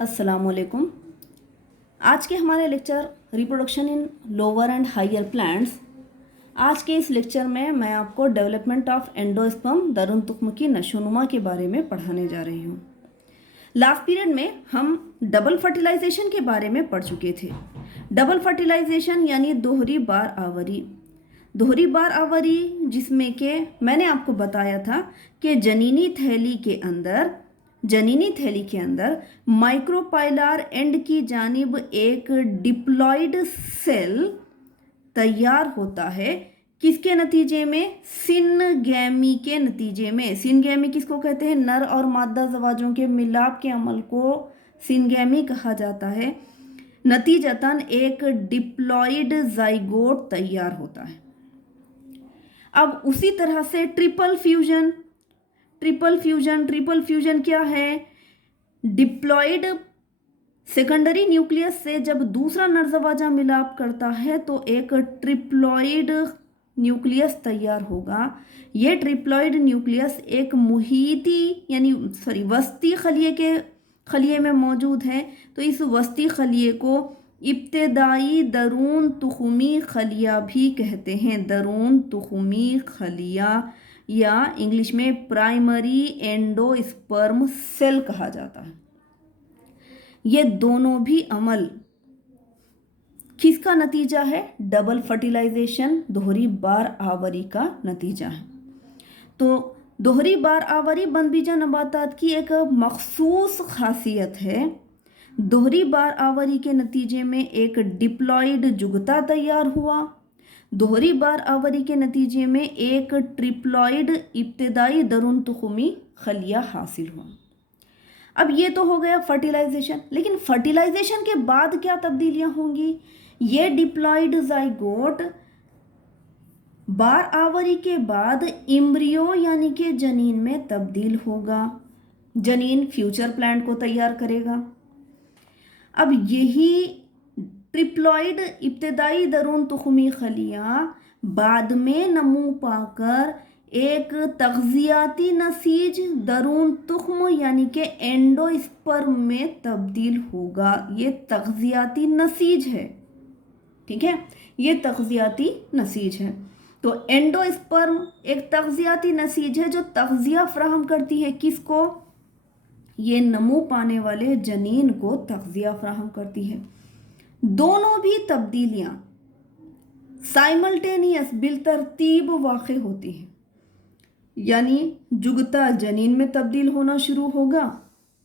अस्सलामुअलैकुम। आज के हमारे lecture reproduction in lower and higher plants. आज के इस लेक्चर में मैं आपको डेवलपमेंट ऑफ एंडोस्पर्म दरुन तुख्म की नशोनुमा के बारे में पढ़ाने जा रही हूँ। लास्ट पीरियड में हम डबल फर्टिलाइजेशन के बारे में पढ़ चुके थे। डबल फर्टिलाइजेशन यानी दोहरी बार आवरी। दोहरी बार आवरी जिसमें के मैंने आपको बताया था कि जनीनी थैली के अंदर माइक्रोपाइलर एंड की जानिब एक डिप्लॉइड सेल तैयार होता है। किसके नतीजे में? सिनगैमी के नतीजे में। सिनगैमी किसको कहते हैं? नर और मादा ज़वाजों के मिलाप के अमल को सिनगैमी कहा जाता है। नतीजतन एक डिप्लॉइड जाइगोट तैयार होता है। अब उसी तरह से ट्रिपल फ्यूजन क्या है? डिप्लॉइड सेकेंडरी न्यूक्लियस से जब दूसरा नरज़वाजा मिलाप करता है तो एक ट्रिप्लॉइड न्यूक्लियस तैयार होगा। ये ट्रिप्लॉइड न्यूक्लियस एक वस्ती खलिए में मौजूद है। तो इस वस्ती खलिए को इब्तिदाई दरून तुख़ुमी खलिया भी कहते हैं। दरून तुख़ुमी खलिया या इंग्लिश में प्राइमरी एंडोस्पर्म सेल कहा जाता है। ये दोनों भी अमल किसका नतीजा है? डबल फर्टिलाइजेशन, दोहरी बार आवरी का नतीजा है। तो दोहरी बार आवरी बंदबीजा नबातात की एक मखसूस खासियत है। दोहरी बार आवरी के नतीजे में एक डिप्लॉइड जुगता तैयार हुआ। दोहरी बार आवरी के नतीजे में एक ट्रिप्लॉइड इब्तिदाई दरुन तुख़ुमी खलिया हासिल हुआ। अब ये तो हो गया फर्टिलाइजेशन, लेकिन फर्टिलाइजेशन के बाद क्या तब्दीलियां होंगी? ये डिप्लॉइड जाइगोट बार आवरी के बाद इम्ब्रियो यानी कि जनीन में तब्दील होगा। जनीन फ्यूचर प्लांट को तैयार करेगा। अब यही ट्रिप्लॉइड इब्तिदाई दरून तुख़ुमी खलियां बाद में नमू पाकर एक तग़ज़ियाती नसीज दरून तुख्म यानी कि एंडोस्पर्म में तब्दील होगा। ये तग़ज़ियाती नसीज है, ठीक है, ये तग़ज़ियाती नसीज है। तो एंडोस्पर्म एक तग़ज़ियाती नसीज है जो तग़ज़िया फ़राहम करती है। किसको? ये नमू पाने वाले जनीन को तग़ज़िया फ़राहम करती है। दोनों भी तब्दीलियाँ साइमल्टेनियस बिलतरतीब वाक़ होती हैं। यानी जुगता जनीन में तब्दील होना शुरू होगा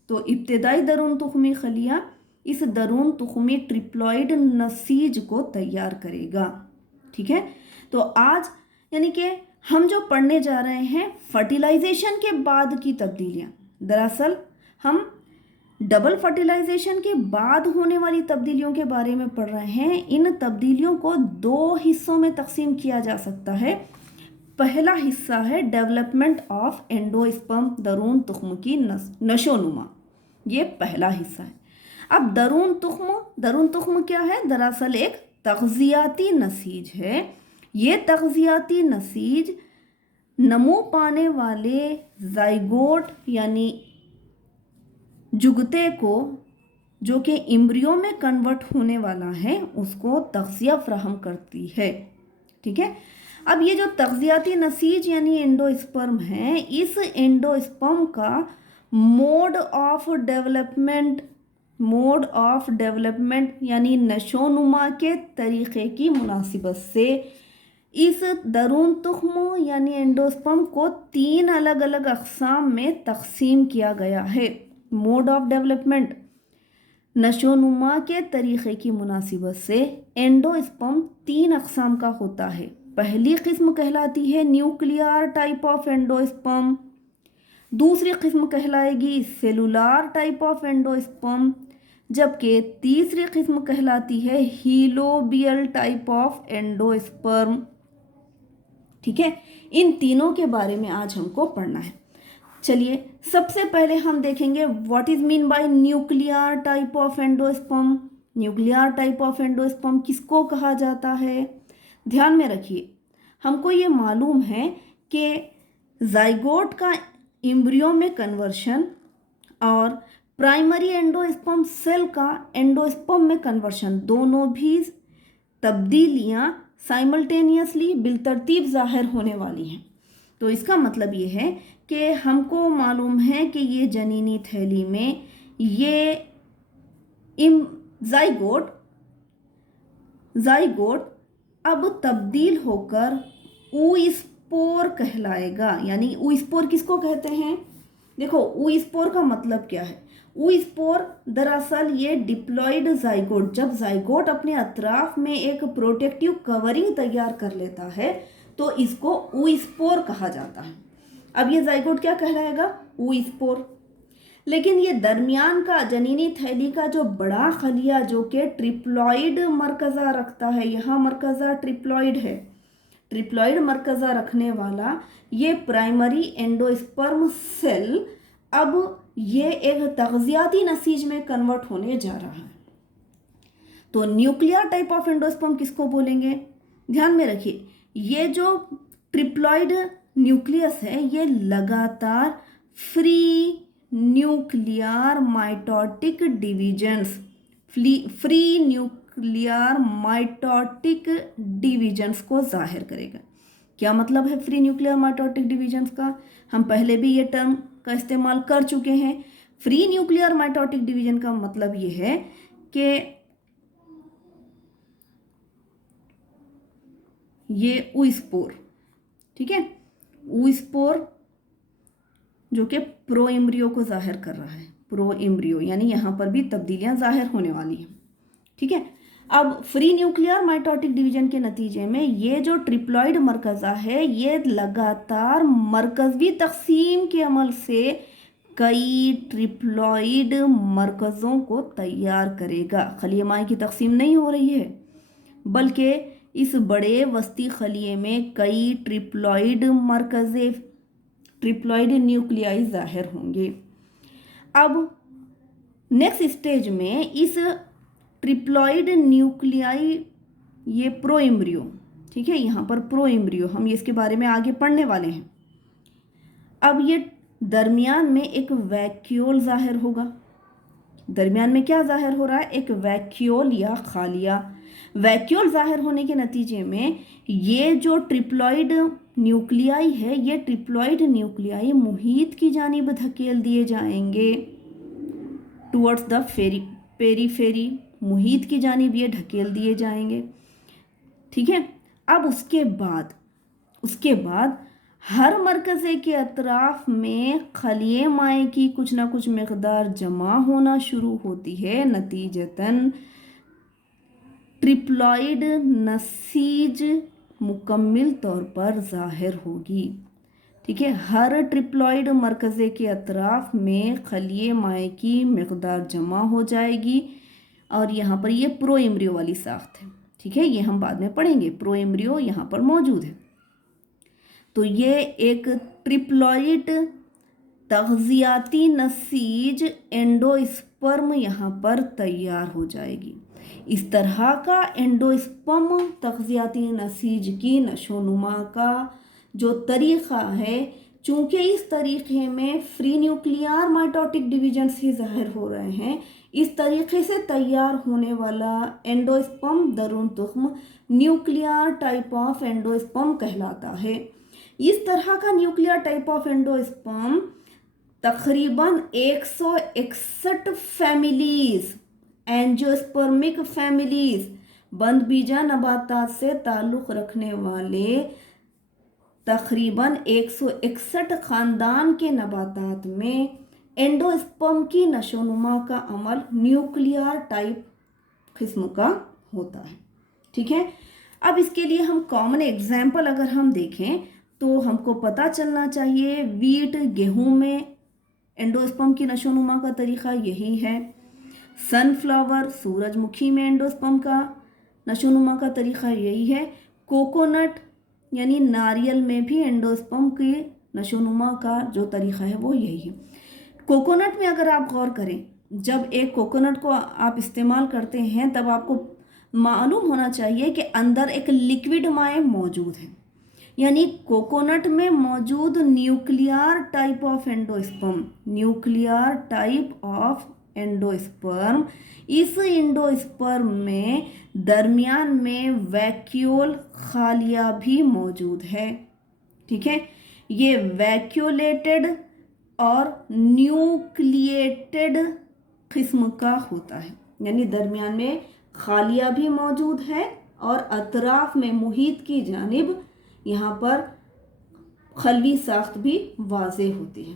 तो इब्तिदाई दरून तुख़ुमी खलिया इस दरून तुख़ुमी ट्रिप्लॉइड नसीज को तैयार करेगा, ठीक है। तो आज यानी कि हम जो पढ़ने जा रहे हैं फर्टिलाइजेशन के बाद की तब्दीलियाँ। दरअसल हम डबल फर्टिलाइजेशन के बाद होने वाली तब्दीलियों के बारे में पढ़ रहे हैं। इन तब्दीलियों को दो हिस्सों में तकसीम किया जा सकता है। पहला हिस्सा है डेवलपमेंट ऑफ एंडोस्पर्म दरून तुख्म की नशोनुमा। ये पहला हिस्सा है। अब दरून तुख्म क्या है? दरअसल एक तग़ज़ियाती नसीज है। ये तग़ज़ियाती नसीज नमू पाने वाले जाइगोट यानी जुगते को जो कि इम्ब्रियो में कन्वर्ट होने वाला है उसको तग़ज़िया फ़राहम करती है, ठीक है। अब ये जो तग़ज़ियाती नसीज यानी एंडोस्पर्म है, इस एंडोस्पर्म का मोड ऑफ डेवलपमेंट यानी नशोनुमा के तरीक़े की मुनासिबत से इस दरून तुख्म यानी एंडोस्पर्म को 3 अलग अलग अक़साम में तक़सीम किया गया है। मोड ऑफ डेवलपमेंट नशोनुमा के तरीक़े की मुनासिबत से एंडोस्पर्म 3 अक़साम का होता है। पहली किस्म कहलाती है न्यूक्लियर टाइप ऑफ एंडोस्पर्म। दूसरी किस्म कहलाएगी सेलुलर टाइप ऑफ एंडोस्पर्म, जबकि तीसरी किस्म कहलाती है हीलोबियल टाइप ऑफ एंडोस्पर्म, ठीक है। इन तीनों के बारे में आज हमको पढ़ना है। चलिए सबसे पहले हम देखेंगे what is mean by nuclear type of endosperm. Nuclear type of endosperm किसको कहा जाता है? ध्यान में रखिए, हमको ये मालूम है कि जाइगोट का इम्ब्रियो में कन्वर्शन और प्राइमरी एंडोस्पर्म सेल का एंडोस्पर्म में कन्वर्शन, दोनों भी तब्दीलियां साइमल्टेनियसली बिलतरतीब जाहिर होने वाली हैं। तो इसका मतलब ये है कि हमको मालूम है कि ये जननी थैली में ये जाइगोट अब तब्दील होकर ऊस्पोर कहलाएगा। यानी ऊस्पोर किसको कहते हैं? देखो, ऊस्पोर का मतलब क्या है? ऊस्पोर दरअसल ये डिप्लॉइड जाइगोट, जब जाइगोट अपने अतराफ में एक प्रोटेक्टिव कवरिंग तैयार कर लेता है तो इसको ऊस्पोर कहा जाता है। अब ये जाइगोट क्या कहलाएगा? ऊस्पोर। लेकिन ये दरमियान का जननी थैली का जो बड़ा खलिया जो कि ट्रिप्लॉइड मरकज़ा रखता है, यहाँ मरकज़ा ट्रिप्लॉइड है, ट्रिप्लॉइड मरकज़ा रखने वाला ये प्राइमरी एंडोस्पर्म सेल अब ये एक तग़ज़ियाती नसीज में कन्वर्ट होने जा रहा है। तो न्यूक्लियर टाइप ऑफ एंडोस्पर्म किसको बोलेंगे? ध्यान में रखिए, ये जो ट्रिप्लॉइड न्यूक्लियस है ये लगातार free nuclear mitotic divisions, free nuclear mitotic divisions को जाहिर करेगा। क्या मतलब है फ्री न्यूक्लियर माइटोटिक डिविजन्स का? हम पहले भी ये टर्म का इस्तेमाल कर चुके हैं। फ्री न्यूक्लियर माइटोटिक डिवीजन का मतलब ये है कि ये ऊस्पोर, ठीक है, ऊस्पोर जो कि प्रो एम्ब्रियो को जाहिर कर रहा है, प्रो एम्ब्रियो, यानी यहाँ पर भी तब्दीलियाँ जाहिर होने वाली हैं, ठीक है। अब फ्री न्यूक्लियर माइटोटिक डिवीजन के नतीजे में ये जो ट्रिप्लॉइड मरकज़ा है ये लगातार मरकज़ी तकसीम के अमल से कई ट्रिप्लॉइड मरकज़ों को तैयार करेगा। खलिए माए की तकसीम नहीं हो रही है, बल्कि इस बड़े वस्ती खलिए में कई ट्रिप्लॉइड मरकज़े, ट्रिप्लॉइड न्यूक्लियाई जाहिर होंगे। अब नेक्स्ट स्टेज में इस ट्रिप्लॉइड न्यूक्लियाई, ये प्रो एम्ब्रियो, ठीक है, यहाँ पर प्रो एम्ब्रियो, हम इसके बारे में आगे पढ़ने वाले हैं। अब ये दरमियान में एक वैक्यूल जाहिर होगा। दरमियान में क्या जाहिर हो रहा है? एक वैक्यूल या खालिया। वैक्यूल जाहिर होने के नतीजे में ये जो ट्रिप्लॉइड न्यूक्लियाई है, ये ट्रिप्लॉइड न्यूक्लियाई मुहीत की जानिब धकेल दिए जाएंगे, टुवर्ड्स द पेरीफेरी, मुहीत की जानिब ये ढकेल दिए जाएंगे, ठीक है। अब उसके बाद हर मरकज़े के अतराफ में खलिए माए की कुछ ना कुछ मकदार जमा होना शुरू होती है। नतीजतन ट्रिप्लॉइड नसीज मुकम्मिल तौर पर ज़ाहिर होगी, ठीक है। हर ट्रिप्लॉइड मरकज़े के अतराफ में खलिए माए की मकदार जमा हो जाएगी और यहाँ पर ये प्रो एम्ब्रियो वाली साख्त है, ठीक है, ये हम बाद में पढ़ेंगे। प्रो एम्ब्रियो यहाँ पर मौजूद है। तो ये एक ट्रिप्लॉइड तग़ज़ियाती नसीज एंडोस्पर्म यहाँ पर तैयार हो जाएगी। इस तरह का एंडोस्पर्म तग़ज़ियाती नसीज की नशोनुमा का जो तरीक़ा है, चूँकि इस तरीक़े में फ्री न्यूक्लियर माइटोटिक डिवीजन्स ही ज़ाहिर हो रहे हैं, इस तरीक़े से तैयार होने वाला एंडोस्पर्म दरुन तुख्म न्यूक्लियर टाइप ऑफ एंडोस्पर्म कहलाता है। इस तरह का न्यूक्लियर टाइप ऑफ एंडोस्पर्म तकरीबन 161 फैमिलीज़, एंजियोस्पर्मिक फैमिलीज़, बंदबीजा नबातात से ताल्लुक़ रखने वाले तकरीबन 161 ख़ानदान के नबातात में एंडोस्पर्म की नशोनुमा का अमल न्यूक्लियर टाइप किस्म का होता है, ठीक है। अब इसके लिए हम कॉमन एग्जाम्पल अगर हम देखें तो हमको पता चलना चाहिए, वीट गेहूं में एंडोस्पर्म की नशोनुमा का तरीक़ा यही है। सनफ्लावर सूरजमुखी में एंडोस्पर्म का नशोनुमा का तरीक़ा यही है। कोकोनट यानी नारियल में भी एंडोस्पर्म के नशोनुमा का जो तरीक़ा है वो यही है। कोकोनट में अगर आप गौर करें, जब एक कोकोनट को आप इस्तेमाल करते हैं तब आपको मालूम होना चाहिए कि अंदर एक लिक्विड माए मौजूद है। यानी कोकोनट में मौजूद nuclear type of endosperm, nuclear type of endosperm, इस एंडोस्पर्म में दरमियान में वैक्यूल खालिया भी मौजूद है। ठीक है, ये वैक्यूलेटेड और न्यूक्लिएटेड किस्म का होता है, यानी दरमियान में खालिया भी मौजूद है और अतराफ में मुहित की जानिब यहाँ पर खलवी साख्त भी वाज़े होती है।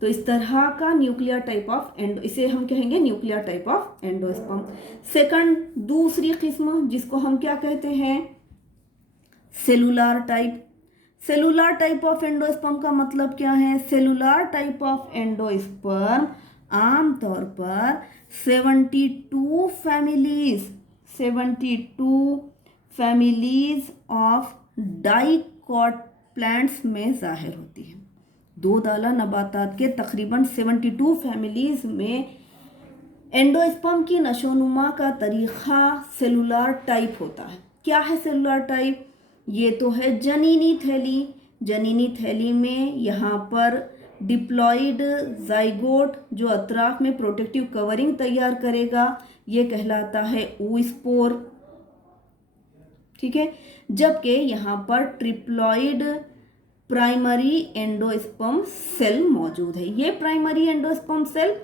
तो इस तरह का न्यूक्लियर टाइप ऑफ एंडो, इसे हम कहेंगे nuclear type of endosperm. Second, दूसरी किस्म जिसको हम क्या कहते हैं, cellular type. Cellular type of endosperm का मतलब क्या है? सेलुलर टाइप ऑफ एंडोस्पर्म आमतौर पर 72 फैमिलीज ऑफ डाइकॉट प्लांट्स में जाहिर होती है। दो दाला नबातात के तकरीबन 72 फैमिलीज में एंडोस्पर्म की नशोनुमा का तरीक़ा सेलुलर टाइप होता है। क्या है सेलुलर टाइप? ये तो है जनीनी थैली। जनीनी थैली में यहाँ पर डिप्लॉइड जाइगोट जो अतराफ में प्रोटेक्टिव कवरिंग तैयार करेगा, ये कहलाता है oospore। ठीक है, जबकि यहाँ पर ट्रिप्लॉइड प्राइमरी एंडोस्पर्म सेल मौजूद है। ये प्राइमरी एंडोस्पर्म सेल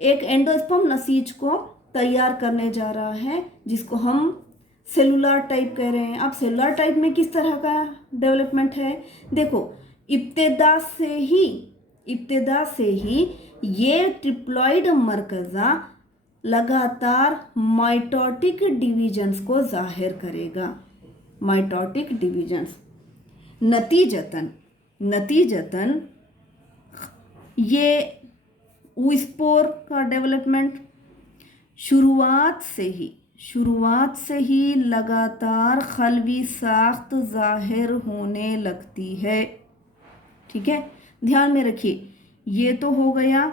एक एंडोस्पर्म नसीज को तैयार करने जा रहा है, जिसको हम सेलुलर टाइप कह रहे हैं। अब सेलुलर टाइप में किस तरह का डेवलपमेंट है? देखो, इब्तिदा से ही ये ट्रिप्लॉइड मरकज़ा लगातार माइटोटिक डिवीजन्स को जाहिर करेगा। माइटोटिक डिवीजन्स नतीजतन ये oospore का डेवलपमेंट शुरुआत से ही लगातार खलवी साख्त जाहिर होने लगती है। ठीक है, ध्यान में रखिए, ये तो हो गया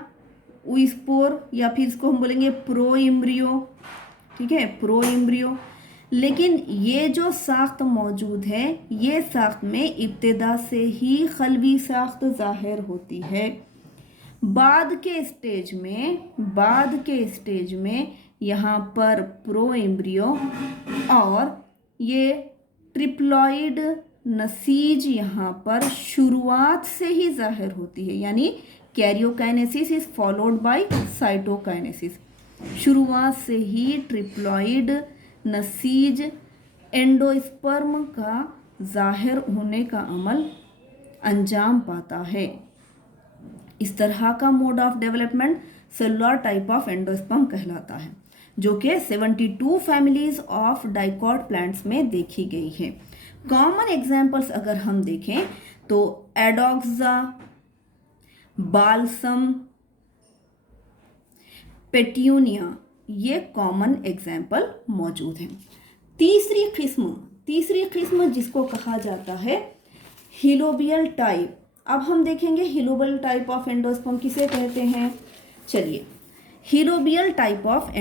oospore या फिर इसको हम बोलेंगे प्रो एम्ब्रियो। ठीक है, प्रो एम्ब्रियो। लेकिन ये जो साख्त मौजूद है, ये साख्त में इब्तिदा से ही खलवी साख्त जाहिर होती है। बाद के स्टेज में यहाँ पर प्रो एम्ब्रियो और ये ट्रिप्लॉइड नसीज यहाँ पर शुरुआत से ही जाहिर होती है, यानी karyokinesis is followed by cytokinesis. शुरुआत से ही ट्रिप्लॉइड नसीज एंडोस्पर्म का जाहिर होने का अमल अंजाम पाता है। इस तरह का mode of development cellular type of endosperm कहलाता है, जो कि 72 फैमिलीज ऑफ डाइकॉट प्लांट्स में देखी गई है। कॉमन एग्जाम्पल्स अगर हम देखें तो एडोक्सा, बाल्सम, पेट्यूनिया, ये कॉमन एग्जाम्पल मौजूद हैं। तीसरी किस्म जिसको कहा जाता है हिलोबियल टाइप। अब हम देखेंगे हिलोबियल टाइप ऑफ एंडोस्पर्म किसे कहते हैं। चलिए, हिलोबियल टाइप ऑफ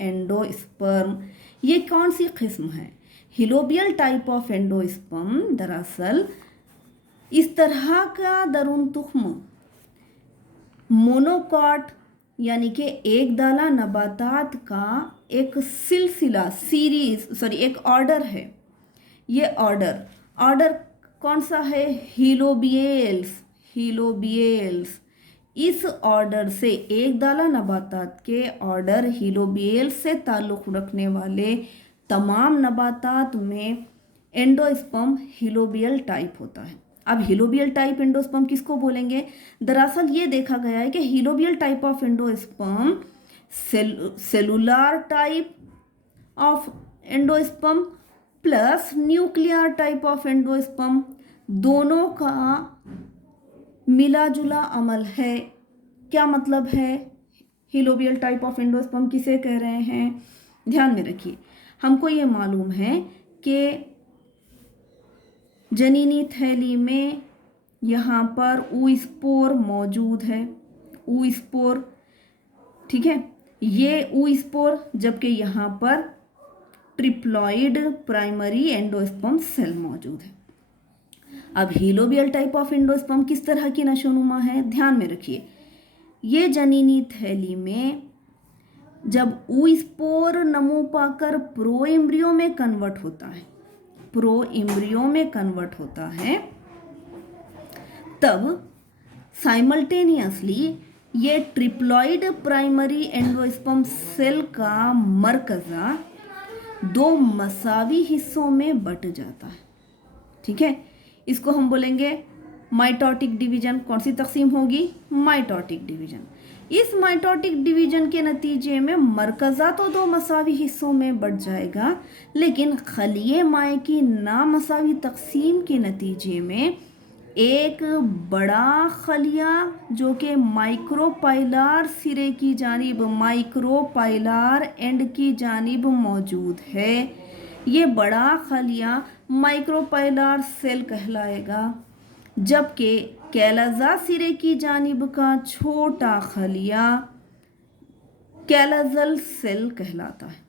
एंडोस्पर्म ये कौन सी किस्म है? हिलोबियल टाइप ऑफ एंडोस्पर्म दरअसल इस तरह का दरुन तुख्म मोनोकॉट यानी कि एक दाला नबातात का एक सिलसिला एक ऑर्डर है। ये ऑर्डर कौन सा है? हिलोबियल्स। इस ऑर्डर से एक दाला नबातात के ऑर्डर हिलोबियल्स से ताल्लुक़ रखने वाले तमाम नबातात में एंडोस्पर्म हिलोबियल टाइप होता है। अब हिलोबियल टाइप एंडोस्पर्म किसको बोलेंगे? दरअसल ये देखा गया है कि helobial type of endosperm cellular type of endosperm plus nuclear type of endosperm दोनों का मिला जुला अमल है। क्या मतलब है? हिलोबियल टाइप ऑफ एंडोस्पर्म किसे कह रहे हैं? ध्यान में रखिए, हमको ये मालूम है कि जनीनी थैली में यहाँ पर oospore मौजूद है। oospore, ठीक है, ये oospore, जबकि यहाँ पर ट्रिप्लॉइड प्राइमरी एंडोस्पर्म सेल मौजूद है। अब हीलोबियल टाइप ऑफ एंडोस्पर्म किस तरह की नशोनुमा है, ध्यान में रखिए। ये जननी थैली में जब oospore नमो पाकर प्रो एम्ब्रियो में कन्वर्ट होता है, प्रो एम्ब्रियो में कन्वर्ट होता है, तब साइमल्टेनियसली ये ट्रिप्लॉइड प्राइमरी एंडोस्पर्म सेल का मरकज़ा दो मसावी हिस्सों में बट जाता है। ठीक है, इसको हम बोलेंगे माइटोटिक डिवीजन। कौन सी तकसीम होगी, माइटोटिक डिवीजन। इस माइटोटिक डिवीजन के नतीजे में मरकज़ा तो दो मसावी हिस्सों में बढ़ जाएगा, लेकिन खलिए माए की नामसावी तकसीम के नतीजे में एक बड़ा खलिया जो कि माइक्रोपाइलार सिरे की जानिब, माइक्रोपाइलार एंड की जानिब मौजूद है, ये बड़ा खलिया माइक्रोपाइलार सेल कहलाएगा, जबकि कैलाजा सिरे की जानिब का छोटा खलिया कैलाजल सेल कहलाता है।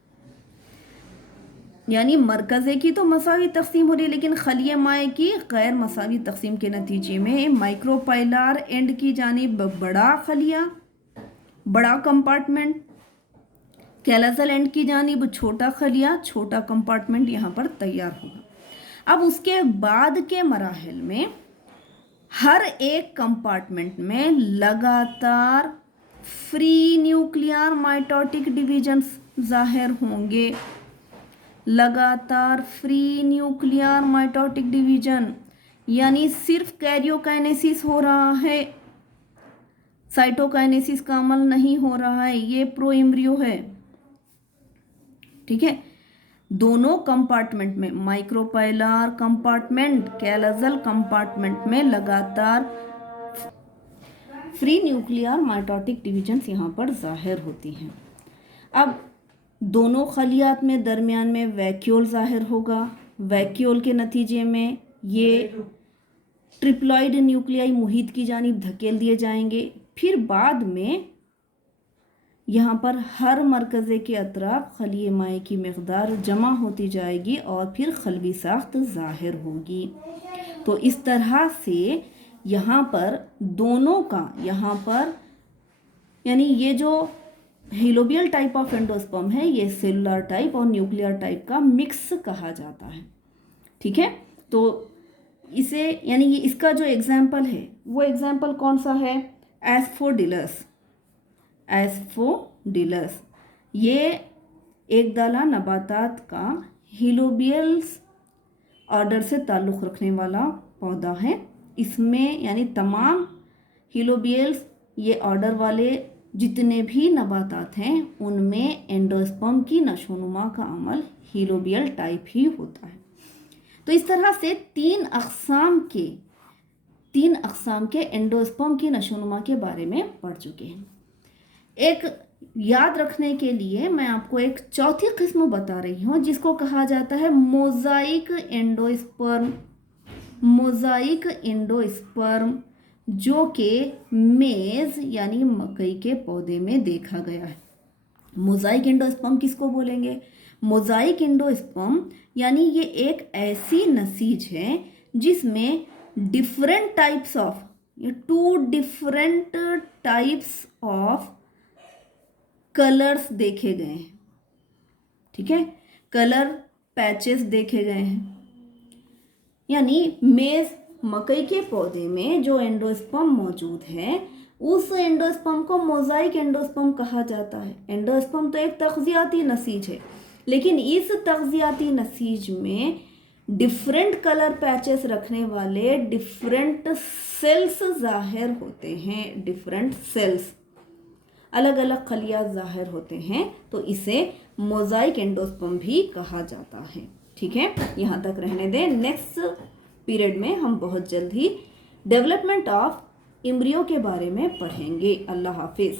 यानी मरकज़े की तो मसावी तकसीम हो रही है, लेकिन खलिए माए की गैर मसावी तकसीम के नतीजे में माइक्रोपाइलार एंड की जानिब बड़ा खलिया, बड़ा कंपार्टमेंट, कैलाजल एंड की जानिब छोटा खलिया, छोटा कंपार्टमेंट यहाँ पर तैयार होगा। अब उसके बाद के मराहिल में हर एक कंपार्टमेंट में लगातार फ्री न्यूक्लियर माइटोटिक डिवीजन्स जाहिर होंगे, लगातार फ्री न्यूक्लियर माइटोटिक डिवीजन, यानी सिर्फ कैरियोकाइनेसिस हो रहा है, साइटोकाइनेसिस का अमल नहीं हो रहा है, ये प्रो एम्ब्रियो है। ठीक है, दोनों कंपार्टमेंट में, माइक्रोपाइलार कंपार्टमेंट, कैलाजल कंपार्टमेंट में लगातार फ्री न्यूक्लियर माइटोटिक डिवीजन्स यहाँ पर जाहिर होती हैं। अब दोनों खलियात में दरमियान में वैक्यूल जाहिर होगा, वैक्यूल के नतीजे में ये ट्रिप्लॉइड न्यूक्लियाई मुहित की जानिब धकेल दिए जाएंगे। फिर बाद में यहाँ पर हर मरकज़े के अतराफ खलिए माए की मकदार जमा होती जाएगी और फिर खलवी साख्त ज़ाहिर होगी। तो इस तरह से यहाँ पर दोनों का, यहाँ पर यानी ये जो हीलोबियल टाइप ऑफ एंडोस्पर्म है, ये सेलुलर टाइप और न्यूक्लियर टाइप का मिक्स कहा जाता है। ठीक है, तो इसे यानी ये इसका जो एग्जाम्पल है वो एग्जाम्पल कौन सा है, एस्फोडिलस। एस्फोडिलस ये एक दाला नबातात का हीलोबियल्स ऑर्डर से ताल्लुक़ रखने वाला पौधा है। इसमें यानी तमाम हीलोबियल्स ये ऑर्डर वाले जितने भी नबातात हैं उनमें एंडोस्पर्म की नशोनुमा का अमल हीलोबियल टाइप ही होता है। तो इस तरह से तीन अक़साम के एंडोस्पर्म की नशोनुमा के बारे में पढ़ चुके हैं। एक याद रखने के लिए मैं आपको एक चौथी किस्म बता रही हूँ जिसको कहा जाता है मोज़ाइक एंडोस्पर्म। मोज़ाइक एंडोस्पर्म जो कि मेज़ यानी मकई के पौधे में देखा गया है। मोज़ाइक एंडोस्पर्म किसको बोलेंगे, मोज़ाइक एंडोस्पर्म यानी ये एक ऐसी नसीज है जिसमें डिफरेंट टाइप्स ऑफ, ये 2 डिफरेंट टाइप्स ऑफ कलर्स देखे गए हैं। ठीक है, कलर पैचेस देखे गए हैं। यानी मेज़ मकई के पौधे में जो एंडोस्पर्म मौजूद है उस एंडोस्पर्म को मोज़ाइक एंडोस्पर्म कहा जाता है। एंडोस्पर्म तो एक तग़ज़ियाती नसीज है, लेकिन इस तग़ज़ियाती नसीज में डिफरेंट कलर पैचेस रखने वाले डिफरेंट सेल्स ज़ाहिर होते हैं। डिफरेंट सेल्स, अलग अलग खलिया ज़ाहिर होते हैं, तो इसे मोज़ाइक एंडोस्पर्म भी कहा जाता है। ठीक है, यहाँ तक रहने दें। नेक्स्ट पीरियड में हम बहुत जल्द ही डेवलपमेंट ऑफ एम्ब्रियो के बारे में पढ़ेंगे। अल्लाह हाफिज़।